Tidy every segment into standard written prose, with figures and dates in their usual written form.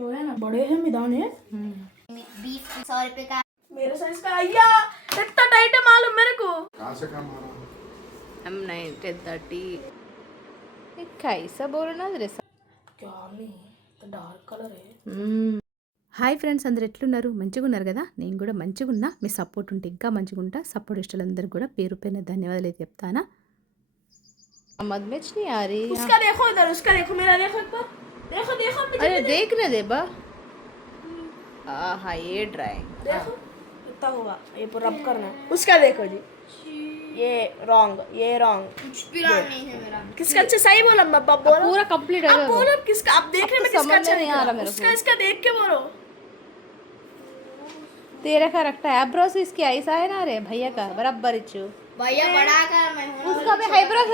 वो है ना बड़े हैं मिदाने बीफ 100 रुपए का मेरे साइज का आया इतना टाइट है मालूम मेरे को कहाँ से कहाँ मारा हम 9:30 कैसा बोलना रे क्या नहीं तो डार्क कलर है హాయ్ ఫ్రెండ్స్, అందరు ఎట్లున్నారు? మంచిగా ఉన్నారు కదా? నేను కూడా మంచిగా ఉన్నా. మీ సపోర్ట్ ఉంటే ఇంకా మంచిగా ఉంటా. సపోర్ట్ ఇష్టాలందరికీ కూడా పేరు పైన ధన్యవాదాలు అయితే చెప్తానా. मद में नहीं आ रही उसका देखो इधर उसका देखो मेरा देखो एक बार देखो देखो अरे देखने दे बा हाँ ये ड्राइंग देखो कितना हुआ ये पर रब करना है उसका देखो जी ये रॉन्ग कुछ भी रॉन्ग नहीं है मेरा किसका अच्छा सही बोला बब्बा बोलो पूरा कंप्लीट अब बोलो किसका अब देखने में किसका अच्छा नहीं आ रहा मेरे उसका इसका देख के बोलो तेरा का रखता है आईब्रोस इसकी ऐसा है ना रे भैया का बराबर इचू भैया बड़ा कर मैं हूं उसका भी आईब्रोस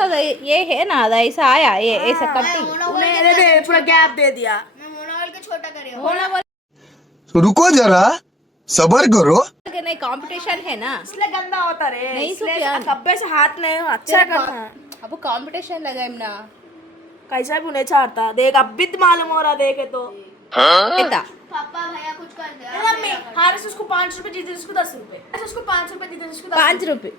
ये है ना आधा ऐसा आया ये ऐसा कटिंग मैंने दे पूरा गैप दे दिया मैं होना वाले के छोटा करे हूं होना वाला तो रुको जरा सबर करो के नहीं कंपटीशन है ना इसलिए गंदा होता रे नहीं इसलिए सुफियान। कब्बे से हाथ नहीं अच्छा करना अब कंपटीशन लगा ना कैसा भी उन्हें चाहता देख अब भी मालूम हो रहा देखे तो इतना पापा भैया कुछ कर दे मम्मी हारे से उसको 5 रुपए जीते उसको 10 रुपए उसको 5 रुपए जीते उसको 10 ₹5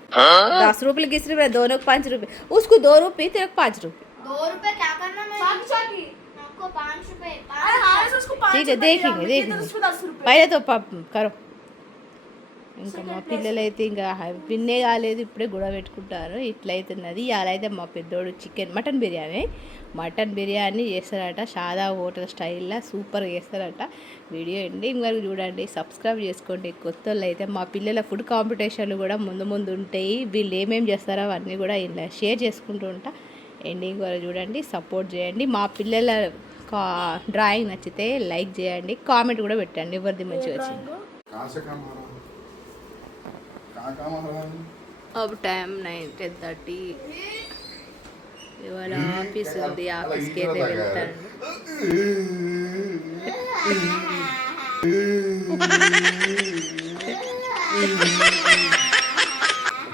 ₹10 किस रुपए दोनों को ₹5 उसको ₹2 तेरे को ₹5 2 रुपए क्या करना मैं चाकी आपको 5 रुपए अरे हारे से उसको 5 ठीक है देखेंगे उसको 10 रुपए पहले तो करो ఇంకా మా పిల్లలు అయితే ఇంకా పిన్నే కాలేదు, ఇప్పుడే గొడవ పెట్టుకుంటారు. ఇట్లా అవుతున్నది. అలా అయితే మా పెద్దోడు మటన్ బిర్యానీ చేస్తారట సాదా హోటల్ స్టైల్లో సూపర్గా చేస్తారట. వీడియో ఎండింగ్ వరకు చూడండి, సబ్స్క్రైబ్ చేసుకోండి. కొత్త వాళ్ళు అయితే మా పిల్లల ఫుడ్ కాంపిటీషన్లు కూడా ముందు ఉంటాయి. వీళ్ళు ఏమేమి చేస్తారో అవన్నీ కూడా ఇలా షేర్ చేసుకుంటూ ఉంటా. ఎండింగ్ వరకు చూడండి, సపోర్ట్ చేయండి. మా పిల్లల డ్రాయింగ్ నచ్చితే లైక్ చేయండి, కామెంట్ కూడా పెట్టండి ఎవరిది మంచిగా వచ్చింది. कहाँ से कहाँ मारा कहाँ मारा अब टाइम 9:30 ఇవాళ ఆఫీస్ ఉంది, ఆఫీస్కి అయితే వెళ్తాను.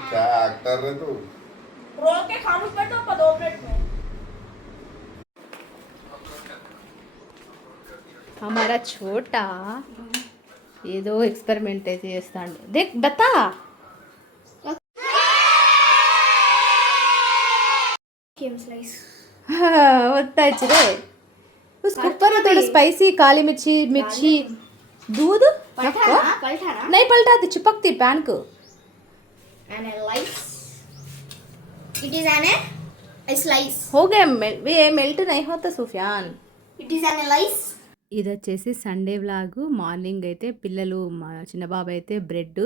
क्या एक्टर है तू रो के खामोश बैठो पर 2 मिनट में हमारा छोटा ఏదో ఎక్స్పెరిమెంట్ అయితే చేస్తాడు. దేక్ బతా केम स्लाइस वत्ताची रे उसको ऊपर में थोड़ा स्पाइसी काली मिर्ची दूध पलटा ना नहीं पलटाती, चिपकती पैन को. Analyse it is an a slice हो गया मेल्ट नहीं होता सुफियान. इट इज एनालाइज ఇది వచ్చేసి సండే వ్లాగు. మార్నింగ్ అయితే పిల్లలు మా చిన్న బాబు అయితే బ్రెడ్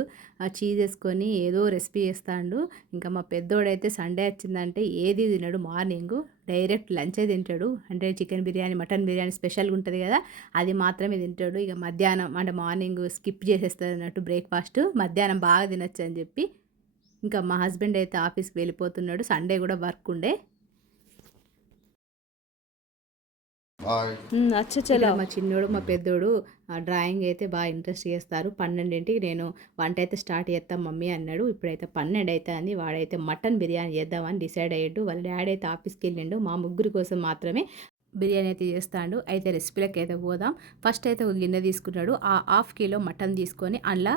చీజ్ వేసుకొని ఏదో రెసిపీ చేస్తాడు. ఇంకా మా పెద్దోడైతే సండే వచ్చిందంటే ఏది తినడు, మార్నింగ్ డైరెక్ట్ లంచే తింటాడు. అంటే చికెన్ బిర్యానీ మటన్ బిర్యానీ స్పెషల్గా ఉంటుంది కదా, అది మాత్రమే తింటాడు. ఇక మధ్యాహ్నం అంటే మార్నింగ్ స్కిప్ చేసేస్తుంది అన్నట్టు బ్రేక్ఫాస్ట్, మధ్యాహ్నం బాగా తినచ్చు అని చెప్పి. ఇంకా మా హస్బెండ్ అయితే ఆఫీస్కి వెళ్ళిపోతున్నాడు, సండే కూడా వర్క్ ఉండే. అచ్చా చలో. మా చిన్నోడు మా పెద్దోడు డ్రాయింగ్ అయితే బాగా ఇంట్రెస్ట్ చేస్తారు. 12ంటికి నేను వంట అయితే స్టార్ట్ చేస్తాం మమ్మీ అన్నాడు. ఇప్పుడైతే 12 అయితే అంది. వాడైతే మటన్ బిర్యానీ చేద్దామని డిసైడ్ అయ్యాడు. వాళ్ళ డాడీ అయితే ఆఫీస్కి వెళ్ళిండు. మా ముగ్గురు కోసం మాత్రమే బిర్యానీ అయితే చేస్తాడు. అయితే రెసిపీలకు అయితే పోదాం. ఫస్ట్ అయితే ఒక గిన్నె తీసుకున్నాడు, ఆ 1/2 కిలో మటన్ తీసుకొని అందులో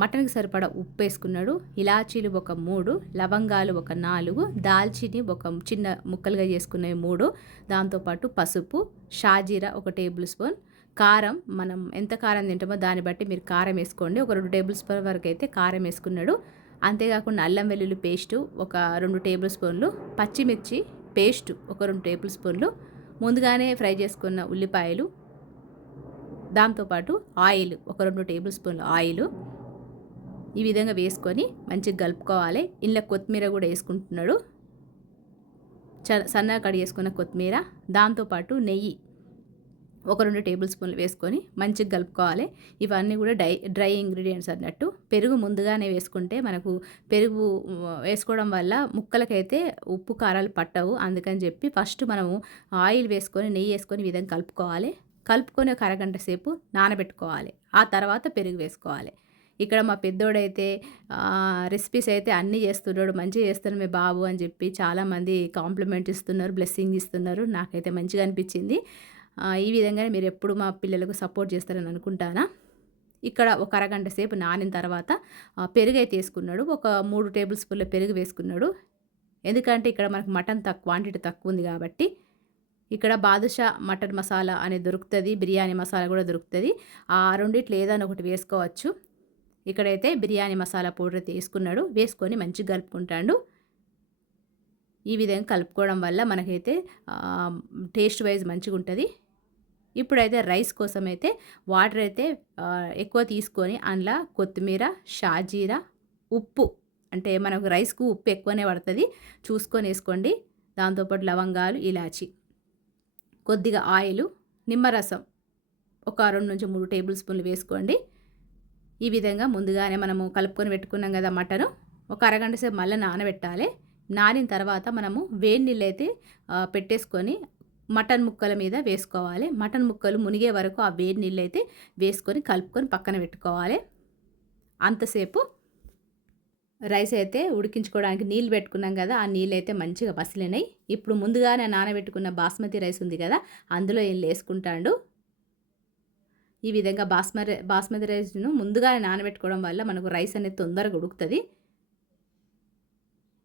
మటన్కి సరిపడా ఉప్పు వేసుకున్నాడు. ఇలాచీలు ఒక 3, లవంగాలు ఒక 4, దాల్చిని ఒక చిన్న ముక్కలుగా చేసుకున్నవి 3, దాంతోపాటు పసుపు, షాజీరా 1 టేబుల్ స్పూన్, కారం మనం ఎంత కారం తింటామో దాన్ని బట్టి మీరు కారం వేసుకోండి. ఒక 2 టేబుల్ స్పూన్ వరకు అయితే కారం వేసుకున్నాడు. అంతేకాకుండా అల్లం వెల్లుల్లి పేస్టు ఒక 2 టేబుల్ స్పూన్లు, పచ్చిమిర్చి పేస్టు ఒక 2 టేబుల్ స్పూన్లు, ముందుగానే ఫ్రై చేసుకున్న ఉల్లిపాయలు, దాంతోపాటు ఆయిల్ ఒక 2 టేబుల్ స్పూన్లు ఆయిల్. ఈ విధంగా వేసుకొని మంచిగా కలుపుకోవాలి. ఇందులో కొత్తిమీర కూడా వేసుకుంటున్నాడు, సన్నగా కట్ చేసుకున్న కొత్తిమీర. దాంతోపాటు నెయ్యి ఒక 2 టేబుల్ స్పూన్లు వేసుకొని మంచిగా కలుపుకోవాలి. ఇవన్నీ కూడా డ్రై ఇంగ్రీడియంట్స్ అన్నట్టు. పెరుగు ముందుగానే వేసుకుంటే మనకు పెరుగు వేసుకోవడం వల్ల ముక్కలకైతే ఉప్పు కారాలు పట్టవు. అందుకని చెప్పి ఫస్ట్ మనము ఆయిల్ వేసుకొని నెయ్యి వేసుకొని ఈ విధంగా కలుపుకొని ఒక అరగంట సేపు నానబెట్టుకోవాలి. ఆ తర్వాత పెరుగు వేసుకోవాలి. ఇక్కడ మా పెద్దోడైతే రెసిపీస్ అయితే అన్నీ చేస్తున్నాడు, మంచిగా చేస్తాను మీ బాబు అని చెప్పి చాలామంది కాంప్లిమెంట్ ఇస్తున్నారు, బ్లెస్సింగ్ ఇస్తున్నారు. నాకైతే మంచిగా అనిపించింది. ఈ విధంగానే మీరు ఎప్పుడు మా పిల్లలకు సపోర్ట్ చేస్తారని అనుకుంటానా. ఇక్కడ ఒక అరగంట సేపు నానిన తర్వాత పెరుగు అయితే వేసుకున్నాడు. ఒక 3 టేబుల్ స్పూన్ల పెరుగు వేసుకున్నాడు. ఎందుకంటే ఇక్కడ మనకు మటన్ క్వాంటిటీ తక్కువ ఉంది కాబట్టి. ఇక్కడ బాదుషా మటన్ మసాలా అనేది దొరుకుతుంది, బిర్యానీ మసాలా కూడా దొరుకుతుంది. ఆ రెండిట్లో ఏదైనా ఒకటి వేసుకోవచ్చు. ఇక్కడైతే బిర్యానీ మసాలా పౌడర్ అయితే వేసుకున్నాడు. వేసుకొని మంచిగా కలుపుకుంటాడు. ఈ విధంగా కలుపుకోవడం వల్ల మనకైతే టేస్ట్ వైజ్ మంచిగా ఉంటుంది. ఇప్పుడైతే రైస్ కోసం అయితే వాటర్ అయితే ఎక్కువ తీసుకొని అందులో కొత్తిమీర, షాజీరా, ఉప్పు, అంటే మనకు రైస్కు ఉప్పు ఎక్కువనే పడుతుంది, చూసుకొని వేసుకోండి. దాంతోపాటు లవంగాలు, ఇలాచి, కొద్దిగా ఆయిల్, నిమ్మరసం ఒక 2 నుంచి 3 టేబుల్ స్పూన్లు వేసుకోండి. ఈ విధంగా ముందుగానే మనము కలుపుకొని పెట్టుకున్నాం కదా మటను, ఒక అరగంట సేపు మళ్ళీ నానబెట్టాలి. నానిన తర్వాత మనము వేడి నీళ్ళు అయితే పెట్టేసుకొని మటన్ ముక్కల మీద వేసుకోవాలి. మటన్ ముక్కలు మునిగే వరకు ఆ వేడి నీళ్ళు అయితే వేసుకొని కలుపుకొని పక్కన పెట్టుకోవాలి. అంతసేపు రైస్ అయితే ఉడికించుకోవడానికి నీళ్ళు పెట్టుకున్నాం కదా, ఆ నీళ్ళు అయితే మంచిగా మసిలినాయి. ఇప్పుడు ముందుగానే నానబెట్టుకున్న బాస్మతి రైస్ ఉంది కదా, అందులో ఏం వేసుకుంటాడు. ఈ విధంగా బాస్మతి రైస్ను ముందుగానే నానబెట్టుకోవడం వల్ల మనకు రైస్ అనేది తొందరగా ఉడుకుతుంది.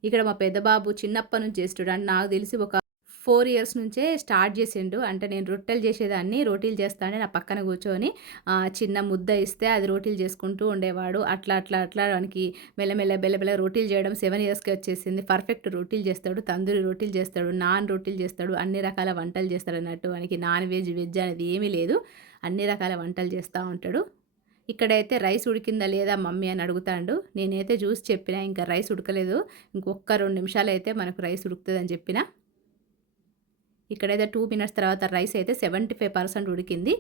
ఇక్కడ మా పెద్ద బాబు చిన్నప్పటి నుంచి చేస్తాడు. అంటే నాకు తెలిసి ఒక 4 ఇయర్స్ నుంచే స్టార్ట్ చేసిండు. అంటే నేను రొట్టెలు చేసేదాన్ని, రోటీలు చేస్తానే నా పక్కన కూర్చొని చిన్న ముద్ద ఇస్తే అది రోటీలు చేసుకుంటూ ఉండేవాడు. అట్లా వానికి మెల్లమెల్ల రోటీలు చేయడం 7 ఇయర్స్కి వచ్చేసింది. పర్ఫెక్ట్ రోటీలు చేస్తాడు, తందూరి రోటీలు చేస్తాడు, నాన్ రోటీలు చేస్తాడు, అన్ని రకాల వంటలు చేస్తాడు అన్నట్టు. వానికి నాన్ వెజ్ అనేది ఏమీ లేదు, అన్ని రకాల వంటలు చేస్తూ ఉంటాడు. ఇక్కడైతే రైస్ ఉడికిందా లేదా మమ్మీ అని అడుగుతాడు. నేనైతే చూసి చెప్పిన ఇంకా రైస్ ఉడకలేదు, ఇంకొక 2 నిమిషాలు అయితే మనకు రైస్ ఉడుకుతుంది అని చెప్పిన. ఇక్కడైతే 2 మినిట్స్ తర్వాత రైస్ అయితే 75% ఉడికింది.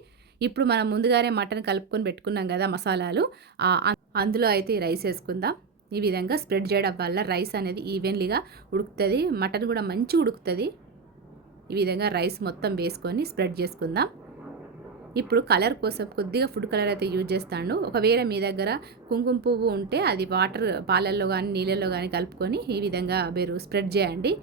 ఇప్పుడు మనం ముందుగానే మటన్ కలుపుకొని పెట్టుకున్నాం కదా మసాలాలు, అందులో అయితే ఈ రైస్ వేసుకుందాం. ఈ విధంగా స్ప్రెడ్ చేయడం వల్ల రైస్ అనేది ఈవెన్లీగా ఉడుకుతుంది, మటన్ కూడా మంచిగా ఉడుకుతుంది. ఈ విధంగా రైస్ మొత్తం వేసుకొని స్ప్రెడ్ చేసుకుందాం. ఇప్పుడు కలర్ కోసం కొద్దిగా ఫుడ్ కలర్ అయితే యూజ్ చేస్తాను. ఒకవేళ మీ దగ్గర కుంకుమ పువ్వు ఉంటే అది పాలల్లో కానీ నీళ్ళల్లో కానీ కలుపుకొని ఈ విధంగా మీరు స్ప్రెడ్ చేయండి.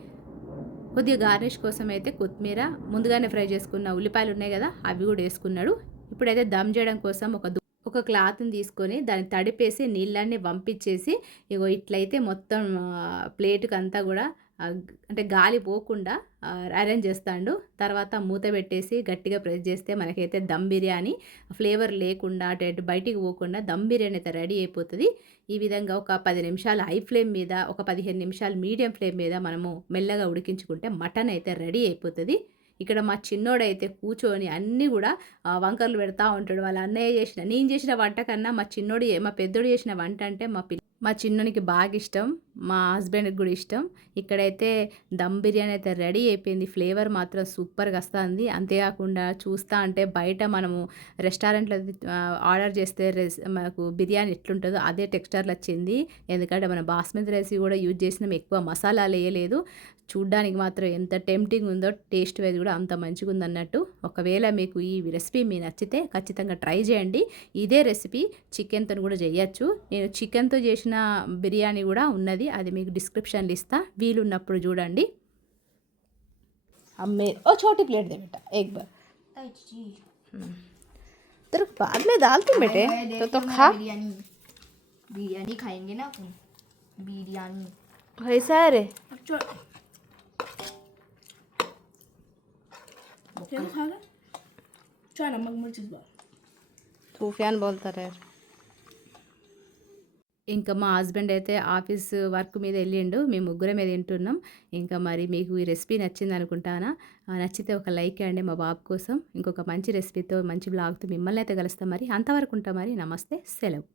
కొద్దిగా గార్నిష్ కోసం అయితే కొత్తిమీర, ముందుగానే ఫ్రై చేసుకున్న ఉల్లిపాయలు ఉన్నాయి కదా అవి కూడా వేసుకున్నాడు. ఇప్పుడైతే దమ్ చేయడం కోసం ఒక క్లాత్ని తీసుకొని దాన్ని తడిపేసి నీళ్ళన్నీ వంపించేసి ఇగో ఇట్లయితే మొత్తం ప్లేట్కి అంతా కూడా అంటే గాలి పోకుండా అరేంజ్ చేస్తాడు. తర్వాత మూత పెట్టేసి గట్టిగా ప్రెస్ చేస్తే మనకైతే దమ్ బిర్యానీ ఫ్లేవర్ లేకుండా అటు బయటికి పోకుండా దమ్ బిర్యానీ అయితే రెడీ అయిపోతుంది. ఈ విధంగా ఒక 10 నిమిషాలు హై ఫ్లేమ్ మీద, ఒక 15 నిమిషాలు మీడియం ఫ్లేమ్ మీద మనము మెల్లగా ఉడికించుకుంటే మటన్ అయితే రెడీ అయిపోతుంది. ఇక్కడ మా చిన్నోడైతే కూర్చొని అన్నీ కూడా వంకర్లు పెడతా ఉంటాడు. వాళ్ళ అన్నయ్య నేను చేసిన వంట కన్నా మా పెద్దోడు చేసిన వంట అంటే మా చిన్నోనికి బాగా ఇష్టం, మా హస్బెండ్కి కూడా ఇష్టం. ఇక్కడైతే దమ్ బిర్యానీ అయితే రెడీ అయిపోయింది. ఫ్లేవర్ మాత్రం సూపర్గా వస్తుంది. అంతేకాకుండా చూస్తా అంటే బయట మనము రెస్టారెంట్లో ఆర్డర్ చేస్తే మనకు బిర్యానీ ఎట్లుంటుందో అదే టెక్స్చర్లో వచ్చింది. ఎందుకంటే మన బాస్మతి రైస్ కూడా యూజ్ చేసినాం, ఎక్కువ మసాలాలు వేయలేదు. చూడ్డానికి మాత్రం ఎంత టెంప్టింగ్ ఉందో, టేస్ట్ వైజ్ కూడా అంత మంచిగా ఉందన్నట్టు. ఒకవేళ మీకు ఈ రెసిపీ మీకు నచ్చితే ఖచ్చితంగా ట్రై చేయండి. ఇదే రెసిపీ చికెన్తో కూడా చేయొచ్చు. నేను చికెన్తో చేసిన బిర్యానీ కూడా ఉన్నది, అది మీకు డిస్క్రిప్షన్లో ఇస్తా, వీలున్నప్పుడు చూడండి. अब मैं ओ छोटी प्लेट दे बेटा एक बार, तेरे को बाद में दाल तुम बेटे तो खा। बिरयानी खाएंगे ना अपन, बिरयानी ऐसा है रे क्या खाएगा? चाय नमक मिर्च इस बार तूफान बोलता रहे. ఇంకా మా హస్బెండ్ అయితే ఆఫీస్ వర్క్ మీద వెళ్ళిండు, మేము ముగ్గురమే తింటున్నాం. ఇంకా మరి మీకు ఈ రెసిపీ నచ్చింది అనుకుంటానా. నచ్చితే ఒక లైక్ అండి మా బాబు కోసం. ఇంకొక మంచి రెసిపీతో మంచి బ్లాగ్తో మిమ్మల్ని అయితే కలుస్తాం. మరి అంతవరకు ఉంటాం. మరి నమస్తే, సెలవు.